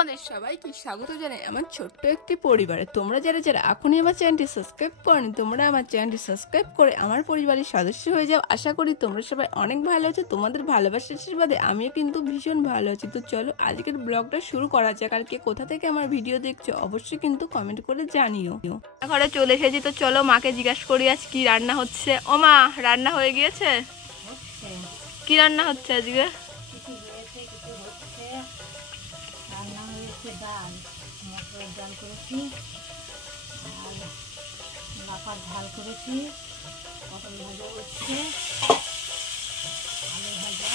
তোমাদের সবাইকে স্বাগত জানাই আমার ছোট্ট একটি পরিবারে। তোমরা যারা যারা এখনই আমার চ্যানেলটি সাবস্ক্রাইব করনি, তোমরা আমার চ্যানেলটি সাবস্ক্রাইব করে আমার পরিবারের সদস্য হয়ে যাও। আশা করি তোমরা সবাই অনেক ভালো আছো। তোমাদের ভালোবাসার আশীর্বাদে আমিও কিন্তু ভীষণ ভালো আছি। তো চলো আজকের ব্লগটা শুরু করা যাক। আর কে কোথা থেকে আমার ভিডিও দেখছো অবশ্যই কিন্তু কমেন্ট করে জানিও। ঘরে চলে এসেছি, তো চলো মাকে জিজ্ঞাসা করি আজ কি রান্না হচ্ছে। ও মা, রান্না হয়ে গিয়েছে? কি রান্না হচ্ছে আজকে? রান্না হয়েছে ডাল, মটরের ডাল করেছি, আর লাফার ঝাল করেছি, পটল ভাজা হচ্ছে, আলু ভাজা,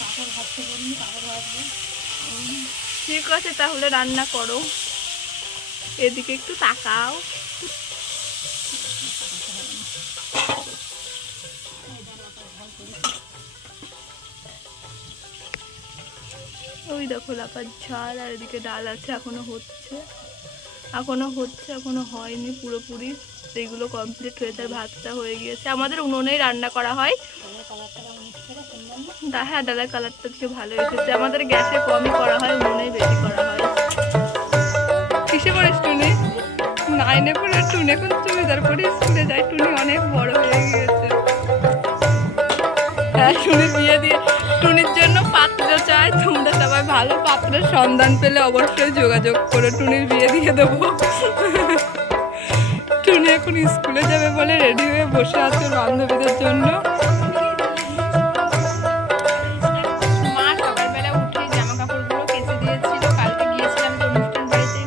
পাঁপড় ভাজতে বলিনি, পাঁপড় ভাজবো। ঠিক আছে, তাহলে রান্না করো। এদিকে একটু তাকাও। ওই দেখো লাফার ঝাল, আর এদিকে ডাল আছে, এখনো হচ্ছে এখনো হয়নি পুরোপুরি। এইগুলো কমপ্লিট হয়েছে, ভাতটা হয়ে গিয়েছে। আমাদের উনুনেই রান্না করা হয়। হ্যাঁ, ডালের কালারটা থেকে ভালো এসেছে। আমাদের গ্যাসে কমই করা হয়, উনুনেই বেশি করা হয়। কিসে পড়িস টুনি? 9-এ পড়ে। টুনি এখন চুড়িদার পরে স্কুলে যায়। টুনি অনেক বড় হয়ে গিয়েছে। হ্যাঁ, টুনির বিয়ে দিয়ে টুনির জন্য পাত্র চাই। তোমরা সবাই ভালো পাত্রের সন্ধান পেলে অবশ্যই যোগাযোগ করো, টুনির বিয়ে দিয়ে দেবো। টুনি এখন স্কুলে যাবে বলে রেডি হয়ে বসে আছে বান্ধবীদের জন্য। মা সকালবেলা উঠে জামা কাপড়গুলো কেচে দিয়েছিল। কালকে গিয়েছিলাম যে অনুষ্ঠান বাড়িতে,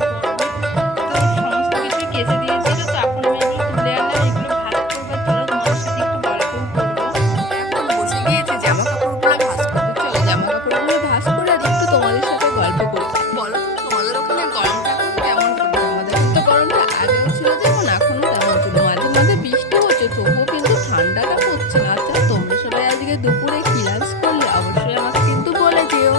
তো সমস্ত কিছু কেচে দিয়েছিল। তো এখন আমি এগুলো তুলে আনলাম, এগুলো ভাজ করবো। চলো তোমাদের সাথে একটু গল্প করবো। এখন বসে গিয়েছে জামা কাপড়গুলো ভাজ করতে। চলো জামা কাপড়গুলো ভাজ করে আর একটু তোমাদের সাথে গল্প করি। বলো তোমাদের ওখানে গরমটা এখন কেমন পড়ছে? আমাদের তো গরমটা আগেও ছিল যেমন, এখনো তেমন ছিল। মাঝে মাঝে বৃষ্টি হচ্ছে, তবুও কিন্তু ঠান্ডাটা পড়ছে না। আচ্ছা, তোমরা সবাই আজকে দুপুরে কি লাঞ্চ করলে অবশ্যই আমাকে কিন্তু বলে দিও।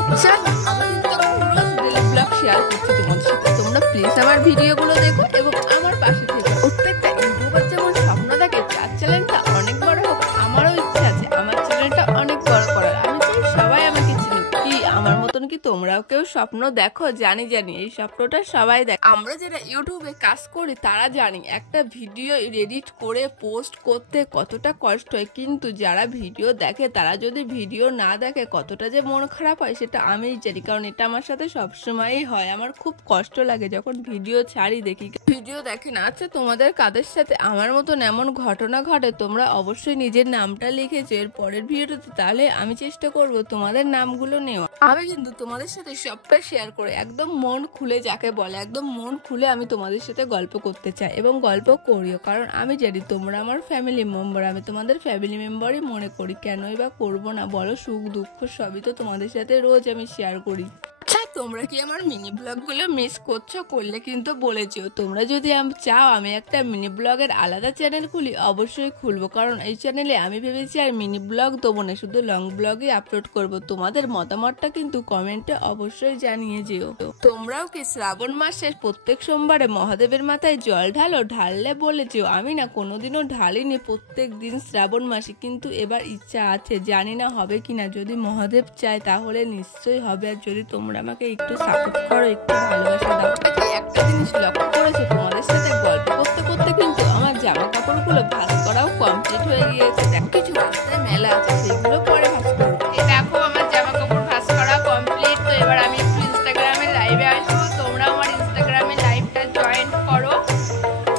আমি কিন্তু এখন রোজ ডেইলি ব্লগ শেয়ার করছি তোমাদের সাথে। তোমরা প্লিজ আমার ভিডিওগুলো দেখো এবং আমার পাশে থেকো। প্রত্যেকটা ইউটিউবার যেমন স্বপ্ন দেখে যার চ্যানেলটা অনেক বড় হোক, আমারও ইচ্ছা আছে আমার চ্যানেলটা অনেক বড় করার। আমি চাই সবাই আমাকে চিনুক। কি আমার মতন কি তোমরাও কেউ স্বপ্ন দেখো? জানি এই স্বপ্নটা সবাই দেখে। আমরা যারা ইউটিউবে কাজ করি তারা জানি একটা ভিডিও এডিট করে পোস্ট করতে কতটা কষ্ট হয়, কিন্তু যারা ভিডিও দেখে তারা যদি ভিডিও না দেখে কতটা যে মন খারাপ হয় সেটা আমিই জানি, কারণ এটা আমার সাথে সবসময়ই হয়। আমার খুব কষ্ট লাগে যখন ভিডিও ছাড়ি, দেখি ভিডিও দেখে না। আচ্ছা, তোমাদের কাদের সাথে আমার মতন এমন ঘটনা ঘটে? তোমরা অবশ্যই নিজের নামটা লিখেছো এর পরের ভিডিওতে, তাহলে আমি চেষ্টা করব তোমাদের নামগুলো নেওয়া। আমি কিন্তু তোমাদের সাথে সবটা শেয়ার করে একদম মন খুলে, যাকে বলে একদম মন খুলে আমি তোমাদের সাথে গল্প করতে চাই এবং গল্প করিও, কারণ আমি জানি তোমরা আমার ফ্যামিলি মেম্বার। আমি তোমাদের ফ্যামিলি মেম্বারই মনে করি, কেনই বা করবো না বলো? সুখ দুঃখ সবই তো তোমাদের সাথে রোজ আমি শেয়ার করি। আচ্ছা, তোমরা কি আমার মিনি ব্লগগুলো মিস করছো? করলে কিন্তু বলেছো। তোমরা যদি চাও আমি একটা মিনি ব্লগের আলাদা চ্যানেল খুলি, অবশ্যই খুলবো, কারণ এই চ্যানেলে আমি ভেবেছি আর মিনি ব্লগ দেবো না, শুধু লং ব্লগই আপলোড করব। তোমাদের মতামতটা কিন্তু কমেন্টে অবশ্যই জানিয়ে যেও। তোমরাও কি শ্রাবণ মাসের প্রত্যেক সোমবারে মহাদেবের মাথায় জল ঢাললে বলেছো? আমি না কোনোদিনও ঢালিনি প্রত্যেক দিন শ্রাবণ মাসে, কিন্তু এবার ইচ্ছা আছে, জানি না হবে কিনা। যদি মহাদেব চায় তাহলে নিশ্চয়ই হবে। আর যদি তোমরা আমাকে একটু সাপোর্ট করো, একটু ভালোবাসা দাও। একটা জিনিস লক্ষ্য করেছো, তোমাদের সাথে গল্প করতে করতে কিন্তু আমার জামা কাপড়গুলো ভাঁজ করাও কমপ্লিট হয়ে গিয়েছে। কিছু রাস্তায় মেলা আছে, সেগুলো পরে ভাঁজ করবো। দেখো আমার জামা কাপড় ভাঁজ করা কমপ্লিট। তো এবার আমি একটু ইনস্টাগ্রামে লাইভে আসবো। তোমরা আমার ইনস্টাগ্রামে লাইভটা জয়েন করো।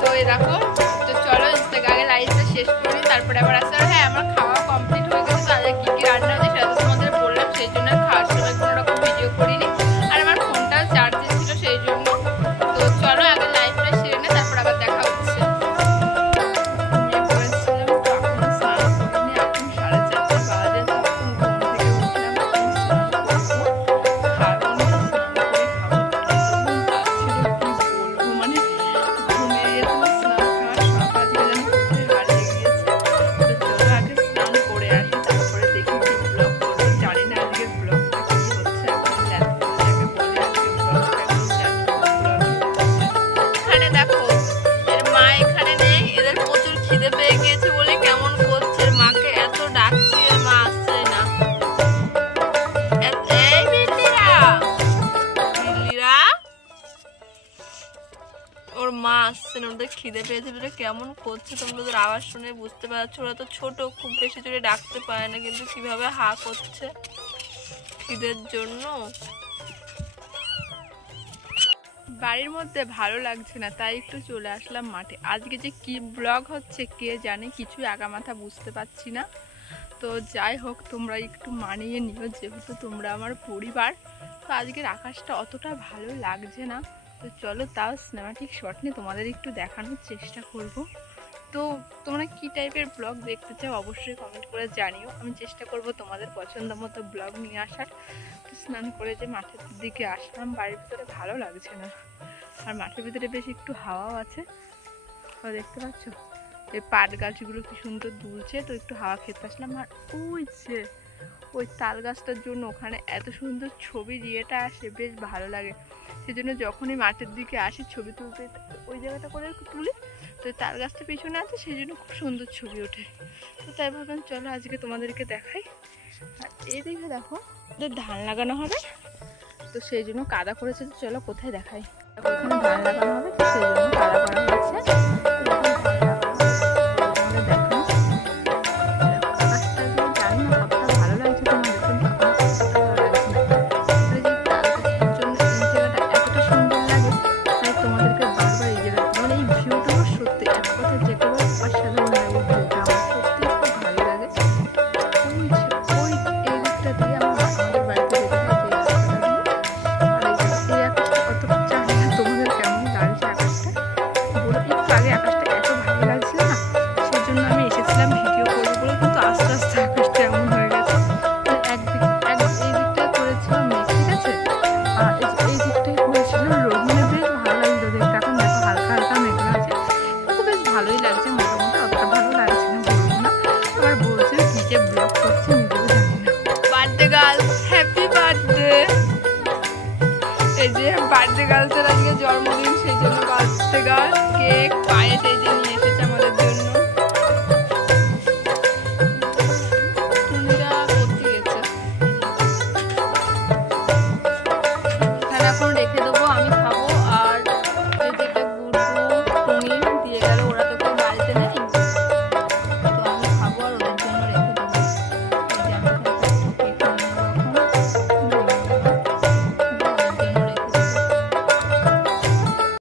তো এই দেখো, তো চলো ইনস্টাগ্রামে লাইভটা শেষ করি, তারপরে আবার আসতে। হ্যাঁ, আমার খাওয়া কমপ্লিট হয়ে গেছে। তো আজকে কি কি রান্না হয়েছে সেটা তোমাদের বললাম, সেই জন্য খাওয়ার সময় কোনো রকম ভিডিও করিনি। আর আমার ফোনটাও চার্জে ছিল সেই জন্য। তো চলো আগে লাইভটা সেরে নে, তারপর আবার দেখা হচ্ছে। আসছে না, ওদের খিদে পেয়েছে, ওদের কেমন করছে তোমরা ওদের আওয়াজ শুনে বুঝতে পারছো। ওরা তো ছোট, খুব বেশি জোরে ডাকতে পারে না, কিন্তু কিভাবে হা করছে খিদের জন্য। বাড়ির মধ্যে ভালো লাগছে না, তাই একটু চলে আসলাম মাঠে। আজকে যে কি ব্লগ হচ্ছে কে জানে, কিছুই আগামাথা বুঝতে পারছি না। তো যাই হোক, তোমরা একটু মানিয়ে নিও, যেহেতু তোমরা আমার পরিবার। তো আজকের আকাশটা অতটা ভালো লাগছে না, তো চলো তাও সিনেমাটিক শট নিয়ে তোমাদের একটু দেখানোর চেষ্টা করব। তো তোমরা কী টাইপের ব্লগ দেখতে চাও অবশ্যই কমেন্ট করে জানিও, আমি চেষ্টা করব তোমাদের পছন্দ মতো ব্লগ নিয়ে আসার। তো স্নান করে যে মাঠের দিকে আসলাম, বাড়ির ভিতরে ভালো লাগছে না, আর মাঠের ভিতরে বেশ একটু হাওয়াও আছে। দেখতে পাচ্ছ এই পাট গাছগুলো কি সুন্দর দুলছে, তো একটু হাওয়া খেতে আসলাম। আর ওই যে ওই তাল গাছটার জন্য ওখানে এত সুন্দর ছবির ইয়েটা আসে, বেশ ভালো লাগে। সেই জন্য যখনই মাঠের দিকে আসি ছবি তুলতে ওই জায়গাটা করে একটু তুলি, তো তাল গাছটা পিছনে আছে, সেই জন্য খুব সুন্দর ছবি ওঠে। তো তাই ভাবলাম চলো আজকে তোমাদেরকে দেখাই। আর এই দিকে দেখো ওদের ধান লাগানো হবে, তো সেই জন্য কাদা করেছে। তো চলো কোথায় দেখাই। দেখো এখানে ধান লাগানো হবে, তো সেই জন্য কাদা করা হয়েছে।